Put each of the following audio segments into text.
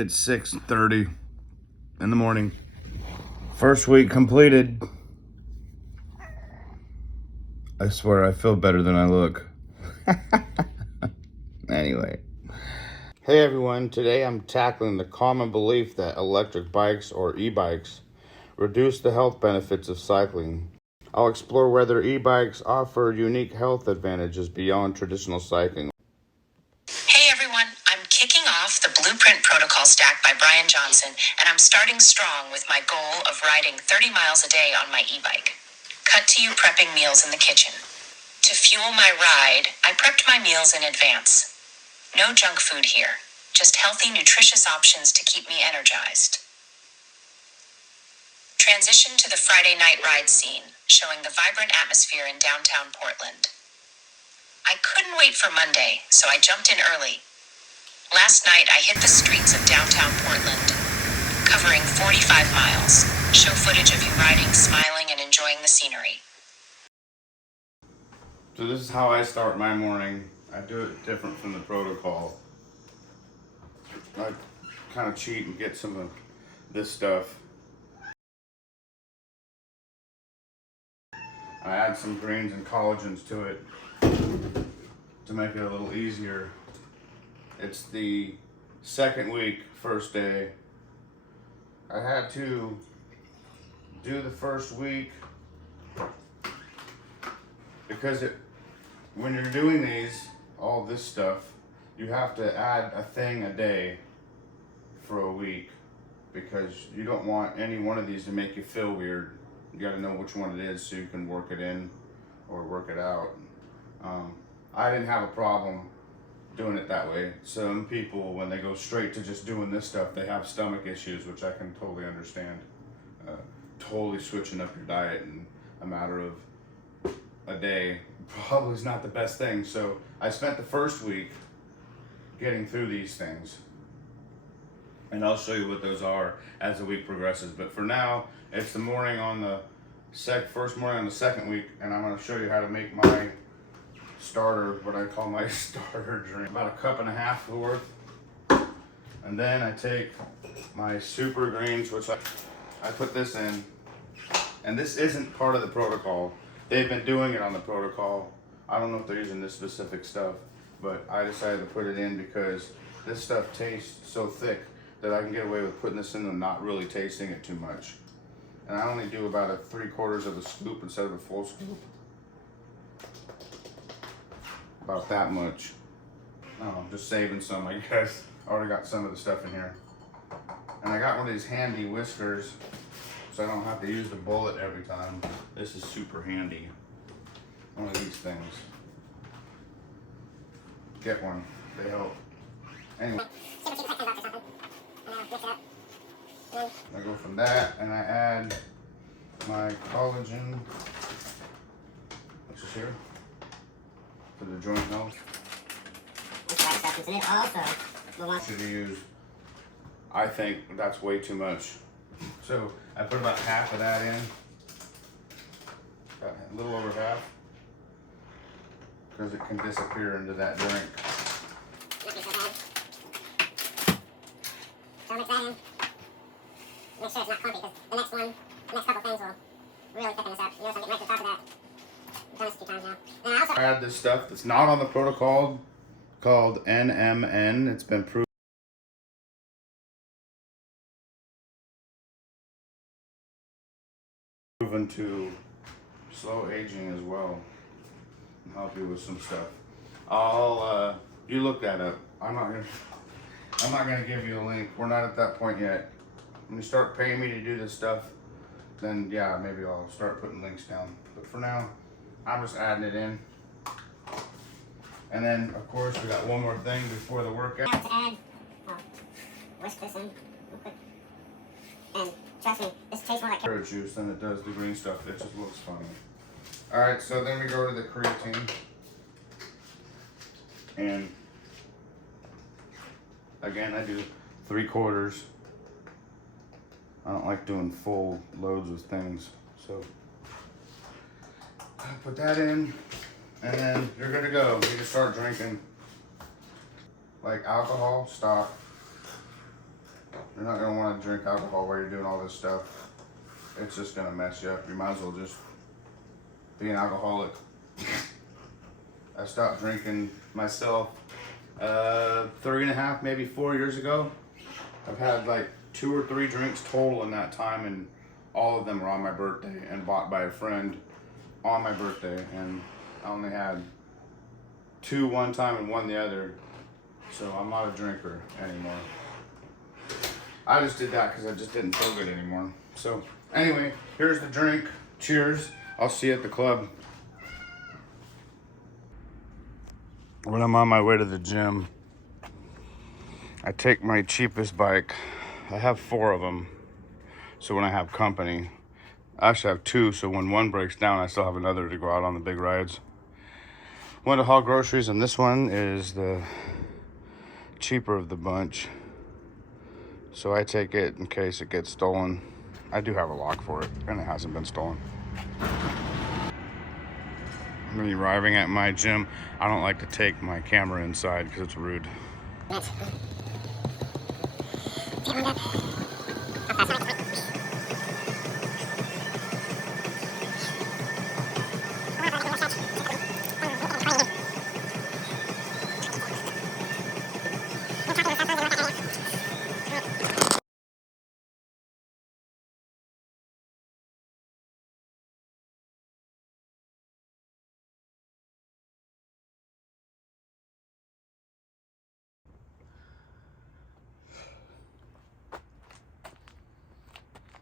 It's 6:30 in the morning. First week completed. I swear I feel better than I look. Anyway. Hey everyone, today I'm tackling the common belief that electric bikes or e-bikes reduce the health benefits of cycling. I'll explore whether e-bikes offer unique health advantages beyond traditional cycling. Hey everyone, I'm kicking off the Blueprint Protocol Stack by Brian Johnson, and I'm starting strong with my goal of riding 30 miles a day on my e-bike. Cut to you prepping meals in the kitchen. To fuel my ride, I prepped my meals in advance. No junk food here, just healthy, nutritious options to keep me energized. Transition to the Friday night ride scene, showing the vibrant atmosphere in downtown Portland. I couldn't wait for Monday, so I jumped in early. Last night, I hit the streets of downtown Portland, covering 45 miles. Show footage of you riding, smiling, and enjoying the scenery. So this is how I start my morning. I do it different from the protocol. I kind of cheat and get some of this stuff. I add some greens and collagens to it to make it a little easier. It's the second week, first day. I had to do the first week because when you're doing these, all this stuff, you have to add a thing a day for a week because you don't want any one of these to make you feel weird. You got to know which one it is so you can work it in or work it out. I didn't have a problem doing it that way. Some people, when they go straight to just doing this stuff, they have stomach issues, which I can totally understand. Totally switching up your diet in a matter of a day probably is not the best thing. So I spent the first week getting through these things, and I'll show you what those are as the week progresses. But for now, it's the morning on the first morning on the second week, and I'm going to show you how to make my starter, what I call my starter drink. About a cup and a half worth. And then I take my super greens, which I put this in. And this isn't part of the protocol. They've been doing it on the protocol. I don't know if they're using this specific stuff, but I decided to put it in because this stuff tastes so thick that I can get away with putting this in and not really tasting it too much. And I only do about 3/4 of a scoop instead of a full scoop. About that much. Oh, I'm just saving some, I guess. I already got some of the stuff in here. And I got one of these handy whiskers so I don't have to use the bullet every time. This is super handy. One of these things. Get one. They help. Anyway. I go from that and I add my collagen, which is here, for the joint health. Should use, I think that's way too much. So I put about half of that in, about a little over half, because it can disappear into that drink. So mix that in. Make sure it's not clumpy, because the next couple things will really thicken this up. You notice I'm getting right to the top of that. I've done this a few times now. And I also add this stuff that's not on the protocol called NMN. It's been proven to slow aging as well and help you with some stuff. You look that up. I'm not gonna give you a link. We're not at that point yet. When you start paying me to do this stuff, then yeah, maybe I'll start putting links down. But for now, I'm just adding it in. And then, of course, we got one more thing before the workout. to add, whisk this in real quick. And trust me, this tastes more like Carrot juice than it does the green stuff. It just looks funny. All right, so then we go to the creatine. And again, I do 3/4. I don't like doing full loads of things, so I put that in, and then you're good to go. You can start drinking. Like alcohol, stop. You're not gonna want to drink alcohol while you're doing all this stuff. It's just gonna mess you up. You might as well just be an alcoholic. I stopped drinking myself 3.5, maybe 4 years ago. I've had like 2 or 3 drinks total in that time, and all of them were on my birthday and bought by a friend on my birthday. And I only had 2 one time and 1 the other. So I'm not a drinker anymore. I just did that because I just didn't feel good anymore. So anyway, here's the drink. Cheers. I'll see you at the club. When I'm on my way to the gym, I take my cheapest bike. I have 4 of them. So when I have company, I actually have 2. So when one breaks down, I still have another to go out on the big rides. One to haul groceries, and this one is the cheaper of the bunch. So I take it in case it gets stolen. I do have a lock for it, and it hasn't been stolen. I'm gonna be arriving at my gym. I don't like to take my camera inside because it's rude.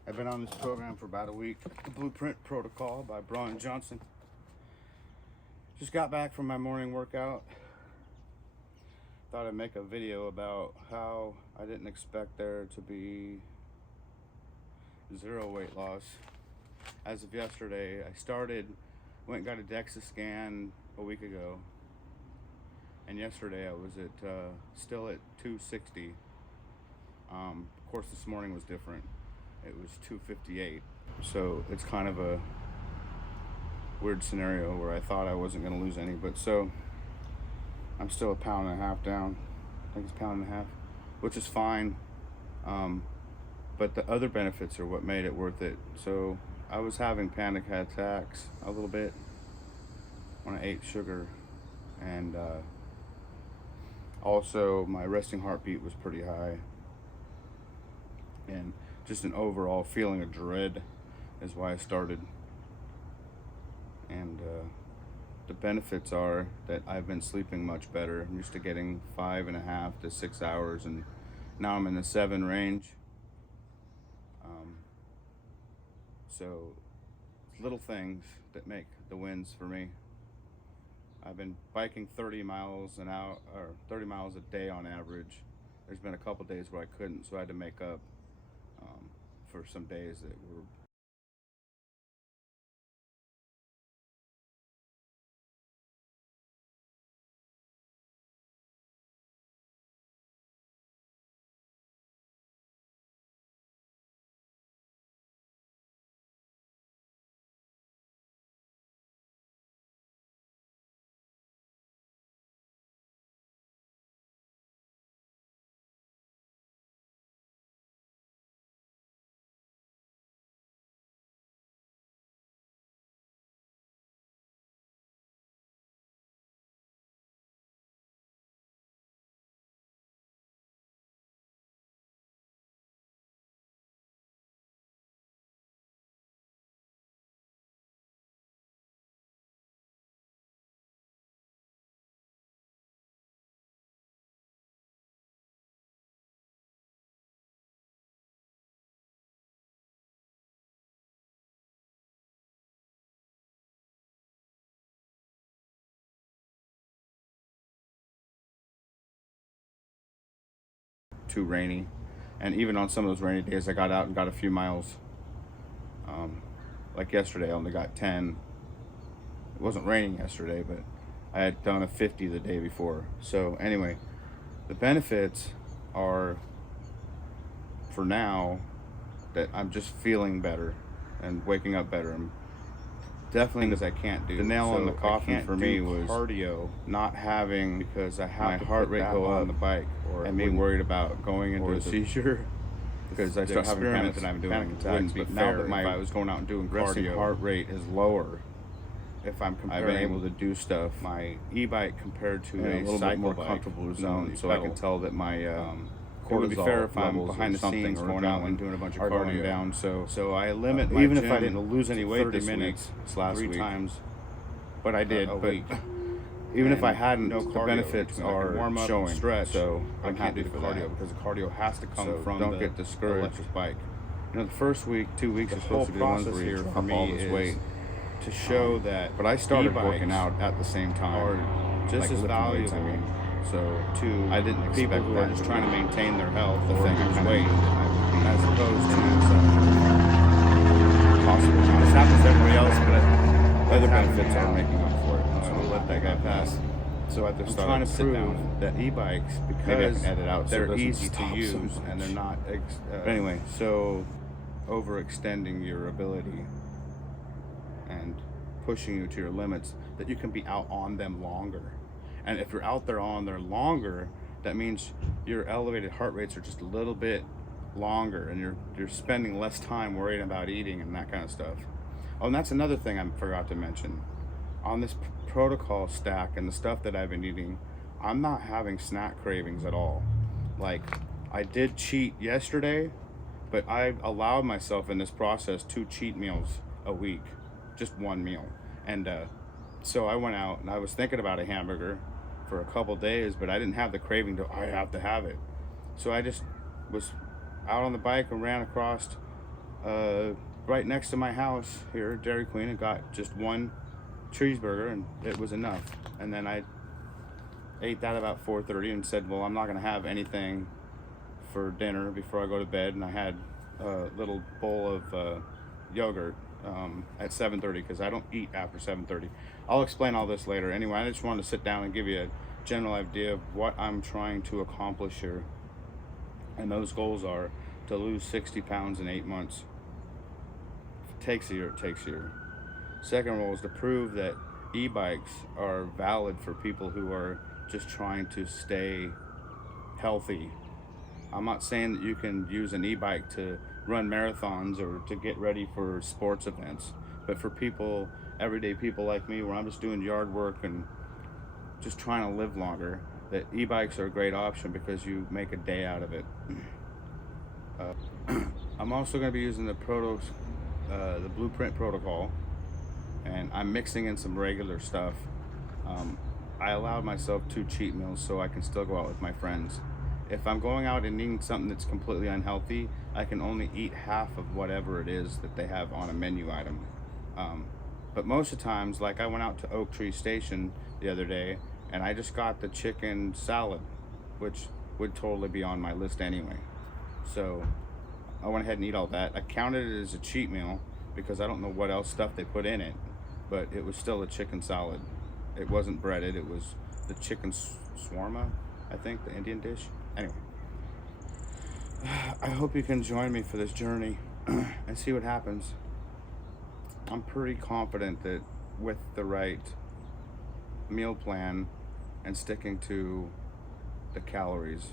I've been on this program for about a week. The Blueprint Protocol by Brian Johnson. Just got back from my morning workout. Thought I'd make a video about how I didn't expect there to be 0 weight loss. As of yesterday, went and got a DEXA scan a week ago. And yesterday I was still at 260. Of course, this morning was different. It was 258. So it's kind of a weird scenario where I thought I wasn't going to lose any, but so I'm still 1.5 pounds down. I think it's 1.5 pounds, which is fine. But the other benefits are what made it worth it. So I was having panic attacks a little bit when I ate sugar, and also my resting heartbeat was pretty high, and just an overall feeling of dread is why I started. And the benefits are that I've been sleeping much better. I'm used to getting 5.5 to 6 hours, and now I'm in the 7 range. So little things that make the wins for me. I've been biking 30 miles an hour, or 30 miles a day on average. There's been a couple days where I couldn't, so I had to make up for some days that were too rainy. And even on some of those rainy days, I got out and got a few miles. Like yesterday, I only got 10. It wasn't raining yesterday, but I had done a 50 the day before. So anyway, the benefits are, for now, that I'm just feeling better and waking up better. I'm definitely things I can't do. The nail on the coffin for me was cardio, not having, because I have my heart rate go up on the bike, or and being worried about going into a seizure. because I start having panic attacks. But now that if I was going out and doing cardio, heart rate is lower. If I'm comparing, I've been able to do stuff. My e-bike compared to a little bit more comfortable zone, so I can tell that my cortisol if I'm behind the scenes going out and doing a bunch of cardio down. So I limit my even if I didn't lose any weight this minutes last 3 times, but I did. But even if I hadn't, the benefits are showing. Stretch, so I'm happy for cardio because the cardio has to come from. Don't get discouraged. Electric bike. You know, the first week, 2 weeks, the whole process here for me is weight to show that. But I started working out at the same time, just as valuable. I mean, so I didn't expect people who are just trying to maintain their health or lose weight, as opposed to possible. This happens to everybody else, but other benefits are making up for it. So we'll let that guy pass. So at the start, I'm trying to prove that e-bikes, because they're easy to use and they're not. Anyway, so overextending your ability and pushing you to your limits, that you can be out on them longer. And if you're out there on there longer, that means your elevated heart rates are just a little bit longer, and you're spending less time worrying about eating and that kind of stuff. Oh, and that's another thing I forgot to mention. On this protocol stack and the stuff that I've been eating, I'm not having snack cravings at all. Like, I did cheat yesterday, but I allowed myself in this process 2 cheat meals a week, just 1 meal. And so I went out and I was thinking about a hamburger for a couple days, but I didn't have the craving to, I have to have it. So I just was out on the bike and ran across right next to my house here, Dairy Queen, and got just 1 cheeseburger, and it was enough. And then I ate that about 4:30 and said, well, I'm not going to have anything for dinner before I go to bed. And I had a little bowl of yogurt at 7:30 because I don't eat after 7:30. I'll explain all this later. Anyway, I just wanted to sit down and give you a general idea of what I'm trying to accomplish here. And those goals are to lose 60 pounds in 8 months. If it takes a year, it takes a year. Second goal is to prove that e-bikes are valid for people who are just trying to stay healthy. I'm not saying that you can use an e-bike to run marathons or to get ready for sports events, but for people, everyday people like me, where I'm just doing yard work and just trying to live longer, that e-bikes are a great option because you make a day out of it. I'm also going to be using the Blueprint protocol, and I'm mixing in some regular stuff. I allowed myself 2 cheat meals so I can still go out with my friends. If I'm going out and eating something that's completely unhealthy, I can only eat half of whatever it is that they have on a menu item. But most of the times, like I went out to Oak Tree Station the other day, and I just got the chicken salad, which would totally be on my list anyway. So I went ahead and eat all that. I counted it as a cheat meal because I don't know what else stuff they put in it, but it was still a chicken salad. It wasn't breaded, it was the chicken shawarma, I think, the Indian dish. Anyway, I hope you can join me for this journey and see what happens. I'm pretty confident that with the right meal plan and sticking to the calories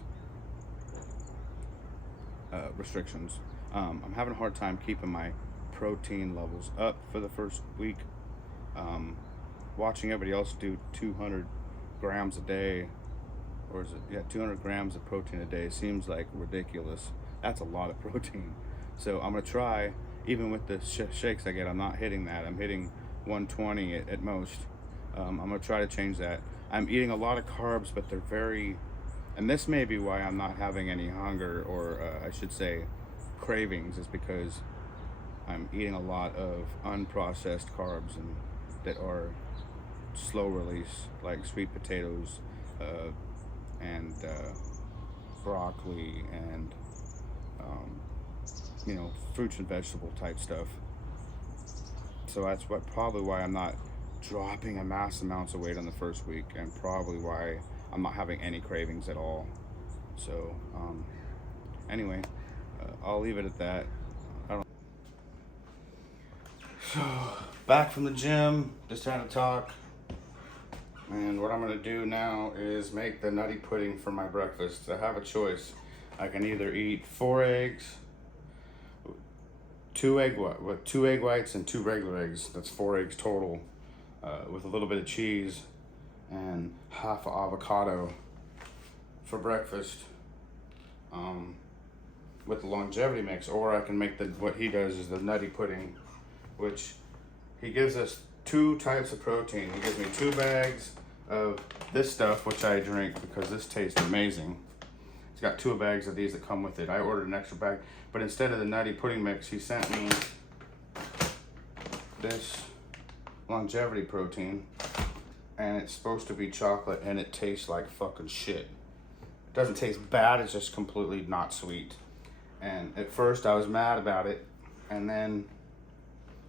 restrictions, I'm having a hard time keeping my protein levels up for the first week. Watching everybody else do 200 grams a day, or is it, yeah, 200 grams of protein a day seems like ridiculous. That's a lot of protein. So I'm gonna try, even with the shakes I get, I'm not hitting that. I'm hitting 120 at most. I'm gonna try to change that. I'm eating a lot of carbs, but they're very, and this may be why I'm not having any hunger, or I should say cravings, is because I'm eating a lot of unprocessed carbs and that are slow release, like sweet potatoes and broccoli and fruits and vegetable type stuff. So that's probably why I'm not dropping a mass amounts of weight on the first week, and probably why I'm not having any cravings at all. So anyway, I'll leave it at that. So back from the gym, just had to talk, and what I'm gonna do now is make the nutty pudding for my breakfast. I have a choice. I can either eat 4 eggs, 2 egg whites and 2 regular eggs. That's 4 eggs total, with a little bit of cheese and half an avocado for breakfast, with the longevity mix. Or I can make what he does is the nutty pudding, which he gives us 2 types of protein. He gives me 2 bags of this stuff, which I drink because this tastes amazing. It's got 2 bags of these that come with it. I ordered an extra bag, but instead of the nutty pudding mix, he sent me this longevity protein, and it's supposed to be chocolate, and it tastes like fucking shit. It doesn't taste bad, it's just completely not sweet. And at first I was mad about it, and then,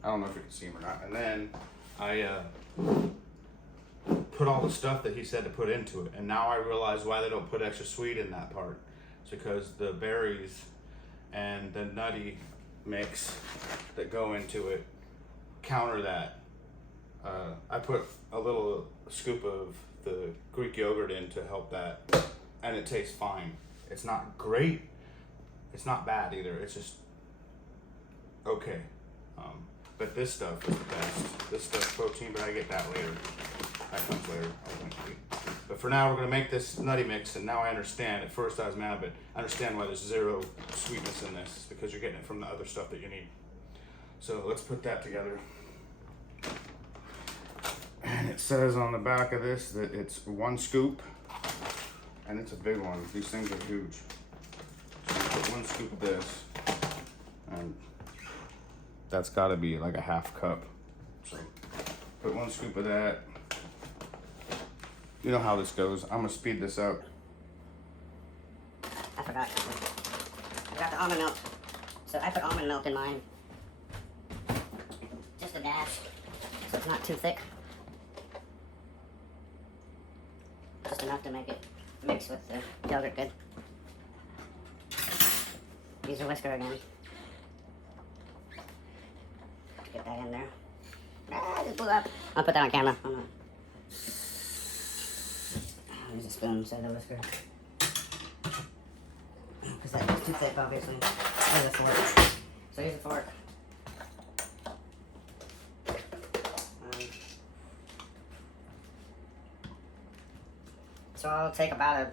I don't know if you can see him or not, and then I put all the stuff that he said to put into it, and now I realize why they don't put extra sweet in that part. It's because the berries and the nutty mix that go into it counter that. I put a little scoop of the Greek yogurt in to help that, and it tastes fine. It's not great, it's not bad either, it's just okay. But this stuff is the best. This stuff's protein, but I get that later. That comes later, I think. But for now, we're gonna make this nutty mix, and now I understand. At first I was mad, but I understand why there's 0 sweetness in this. It's because you're getting it from the other stuff that you need. So let's put that together. And it says on the back of this that it's 1 scoop, and it's a big one. These things are huge. So you put 1 scoop of this, and that's gotta be like a half cup. So put 1 scoop of that. You know how this goes. I'm gonna speed this up. I forgot. I got the almond milk. So I put almond milk in mine. Just a dash. So it's not too thick. Just enough to make it mix with the yogurt good. Use a whisker again. Get that in there. Ah, just blew up. I'll put that on camera. I'll use a spoon instead of a whisker. Because that was too thick, obviously. Use a fork. So use a fork. So I'll take about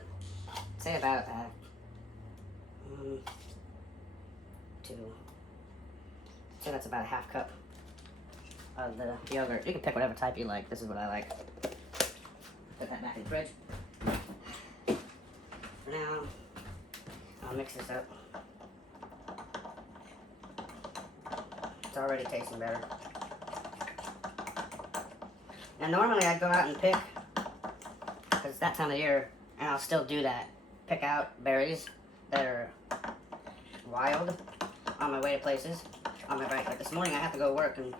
so that's about a half cup of the yogurt. You can pick whatever type you like. This is what I like. Put that back in the fridge. Now, I'll mix this up. It's already tasting better. Now normally I'd go out and pick, because it's that time of year, and I'll still do that. Pick out berries that are wild on my way to places. On my bike. Like this morning I have to go work and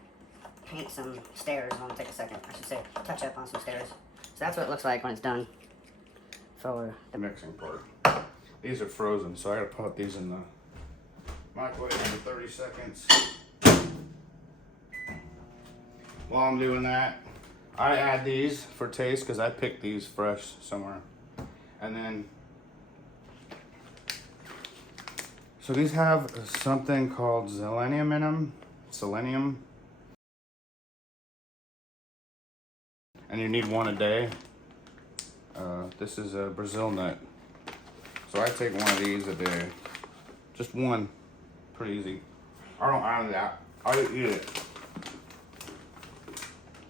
paint some stairs. I want to take a second, I should say, touch up on some stairs. So that's what it looks like when it's done for The mixing part. These are frozen, so I gotta put these in the microwave for 30 seconds. While I'm doing that, I add these for taste because I picked these fresh somewhere. And then, so these have something called selenium in them. Selenium. And you need 1 a day. This is a Brazil nut. So I take 1 of these a day. Just 1. Pretty easy. I don't add that. I just eat it.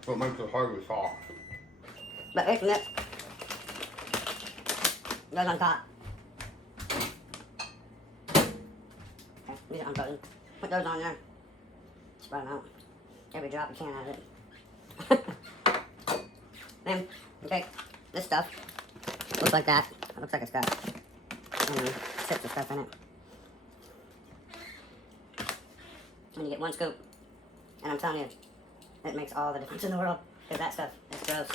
What makes it hard to soft. But wait a minute. Goes on top. Okay, these are unbuttoned. Put those on there. Spread them out. Every drop you can out of it. Then you take this stuff. Looks like that. It looks like it's got chips of stuff in it. And you get 1 scoop. And I'm telling you, it makes all the difference in the world. Because that stuff is gross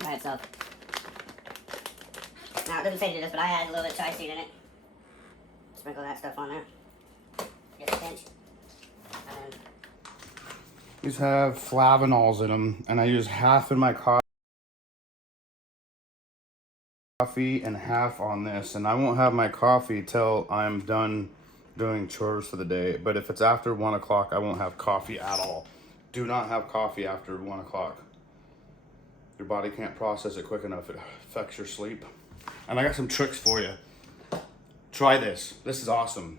by itself. Now, it doesn't say to do this, but I add a little bit of chai seed in it. Sprinkle that stuff on there. Get a pinch. And then These have flavanols in them, and I use half in my coffee. coffee and half on this, and I won't have my coffee till I'm done doing chores for the day. But if it's after 1 o'clock, I won't have coffee at all. Do not have coffee after 1 o'clock. Your body can't process it quick enough. It affects your sleep. And I got some tricks for you. Try this. This is awesome.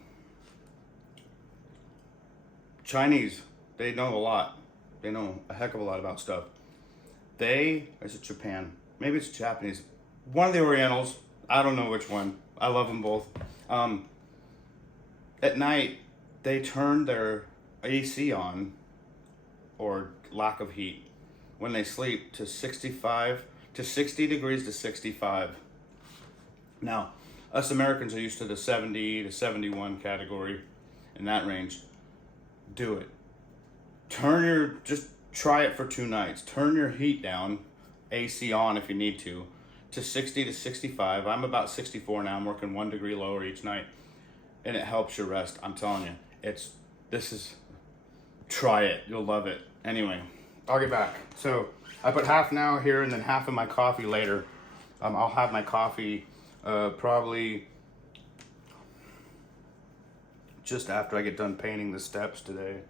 Chinese, they know a lot. They know a heck of a lot about stuff. Is it Japan? Maybe it's Japanese. One of the Orientals, I don't know which one. I love them both. At night, they turn their AC on, or lack of heat, when they sleep to 60 degrees to 65. Now, us Americans are used to the 70 to 71 category, in that range. Do it. Just try it for 2 nights. Turn your heat down, AC on if you need to 60 to 65. I'm about 64 now. I'm working 1 degree lower each night, and it helps your rest. I'm telling you, try it. You'll love it. Anyway, I'll get back. So I put half now here and then half in my coffee later. I'll have my coffee probably just after I get done painting the steps today.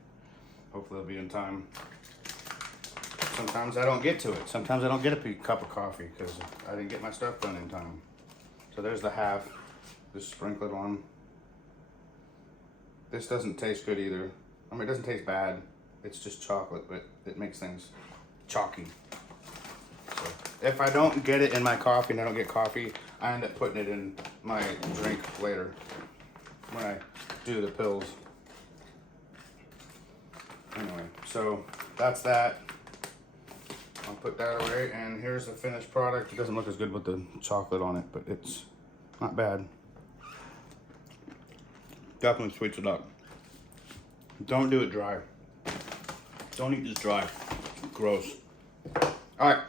Hopefully it'll be in time. Sometimes I don't get to it. Sometimes I don't get a cup of coffee because I didn't get my stuff done in time. So there's the half. Just sprinkle it on. This doesn't taste good either. I mean, it doesn't taste bad. It's just chocolate, but it makes things chalky. So if I don't get it in my coffee and I don't get coffee, I end up putting it in my drink later when I do the pills. Anyway, so that's that. I'll put that away, and here's the finished product. It doesn't look as good with the chocolate on it, but it's not bad. Definitely sweets it up. Don't do it dry. Don't eat this dry. Gross. All right.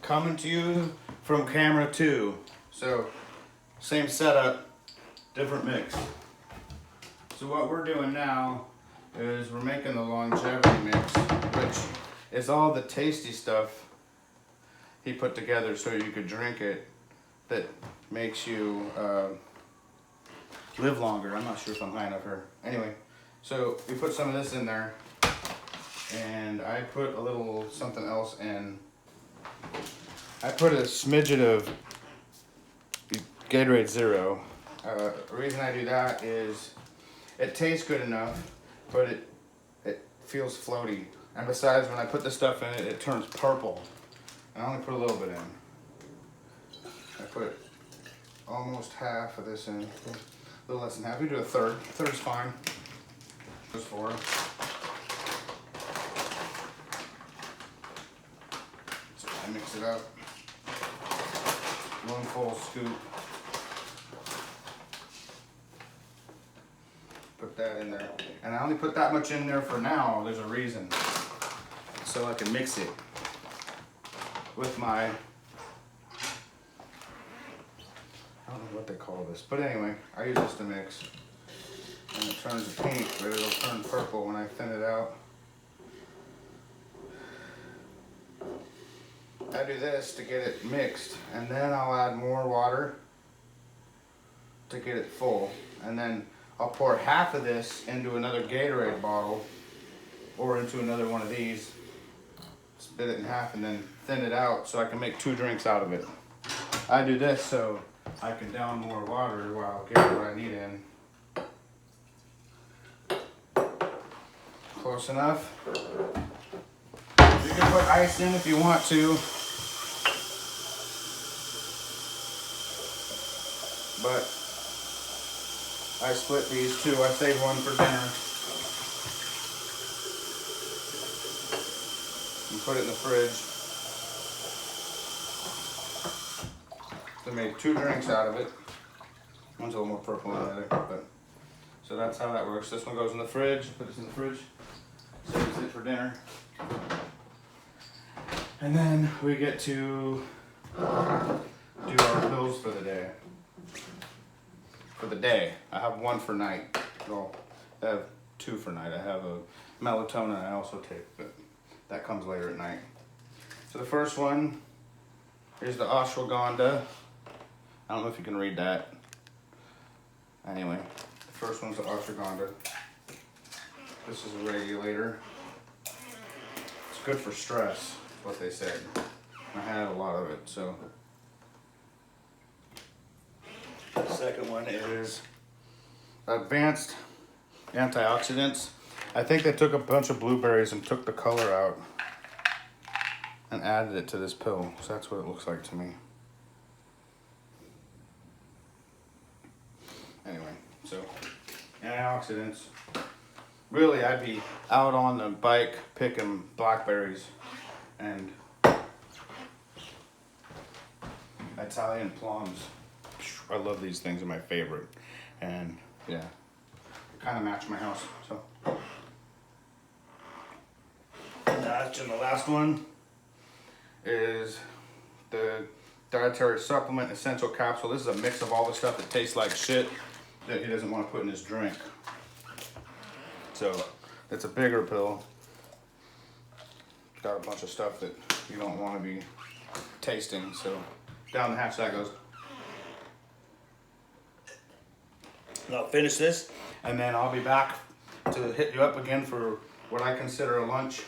Coming to you from camera 2. So, same setup, different mix. So what we're doing now is we're making the longevity mix, which is all the tasty stuff he put together so you could drink it, that makes you live longer. I'm not sure if I'm high enough here. Anyway, so we put some of this in there, and I put a little something else in. I put a smidgen of Gatorade Zero. The reason I do that is it tastes good enough, but it feels floaty. And besides, when I put the stuff in it, it turns purple. And I only put a little bit in. I put almost half of this in, a little less than half. We do a third. A third is fine. Just 4. So I mix it up. 1 full scoop. Put that in there. And I only put that much in there for now. There's a reason. So I can mix it with my, I don't know what they call this, but anyway, I use this to mix. And it turns pink, but it'll turn purple when I thin it out. I do this to get it mixed, and then I'll add more water to get it full. And then I'll pour half of this into another Gatorade bottle or into another one of these, split it in half, and then thin it out so I can make 2 drinks out of it. I do this so I can down more water while getting what I need in. Close enough. You can put ice in if you want to, but I split these 2. I saved 1 for dinner. And put it in the fridge. So I made 2 drinks out of it. One's a little more purple than the other, but so that's how that works. This one goes in the fridge. Put this in the fridge. Saves it for dinner. And then we get to do our pills for the day. For the day. I have 1 for night. Well, I have two for night. I have a melatonin I also take, but that comes later at night. So the first one is the ashwagandha. I don't know if you can read that. Anyway, the first one's the ashwagandha. This is a regulator. It's good for stress, is what they said. I had a lot of it, so. The second one is advanced antioxidants. I think they took a bunch of blueberries and took the color out and added it to this pill. So that's what it looks like to me. Anyway, so antioxidants. Really, I'd be out on the bike picking blackberries and Italian plums. I love these things, are my favorite. And yeah, they kind of match my house. So and the last one is the dietary supplement essential capsule. This is a mix of all the stuff that tastes like shit that he doesn't want to put in his drink. So it's a bigger pill. It's got a bunch of stuff that you don't want to be tasting. So down the hatch that goes. And I'll finish this, and then I'll be back to hit you up again for what I consider a lunch.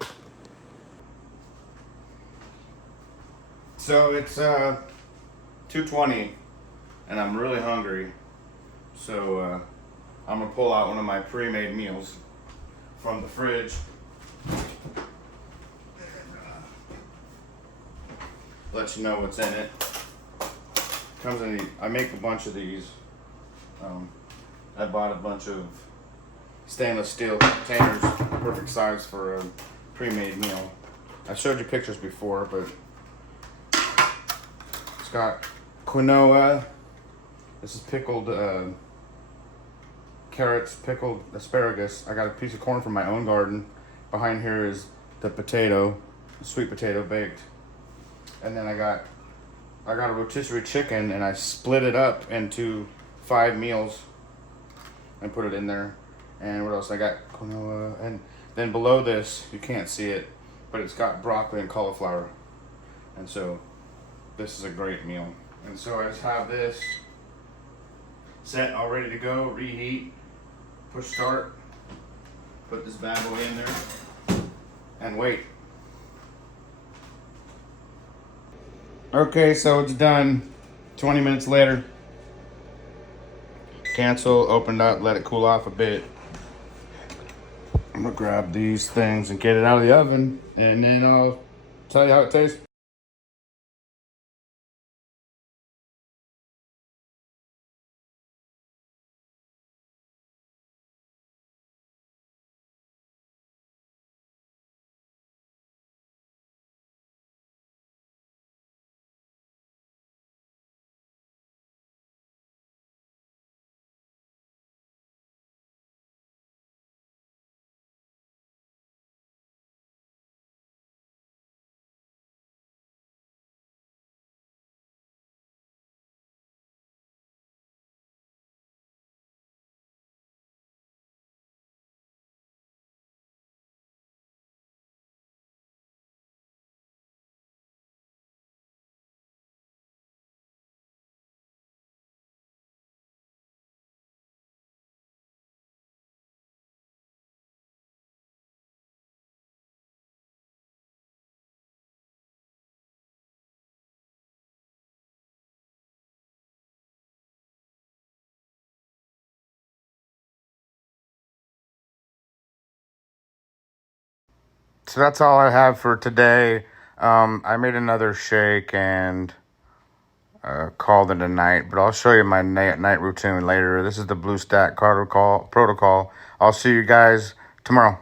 So it's 2:20, and I'm really hungry. So I'm gonna pull out one of my pre-made meals from the fridge. Let you know what's in it. Comes in. I make a bunch of these. I bought a bunch of stainless steel containers, perfect size for a pre-made meal. I showed you pictures before, but it's got quinoa. This is pickled carrots, pickled asparagus. I got a piece of corn from my own garden. Behind here is the potato, sweet potato baked. And then I got a rotisserie chicken, and I split it up into 5 meals and put it in there. And what else? I got quinoa, and then below this, you can't see it, but it's got broccoli and cauliflower. And so this is a great meal. And so I just have this set all ready to go, reheat, push start, put this bad boy in there, and wait. Okay, so it's done. 20 minutes later. Cancel, opened up, let it cool off a bit. I'm gonna grab these things and get it out of the oven, and then I'll tell you how it tastes. So that's all I have for today. I made another shake and called it a night, but I'll show you my night routine later. This is the BlueStack protocol. I'll see you guys tomorrow.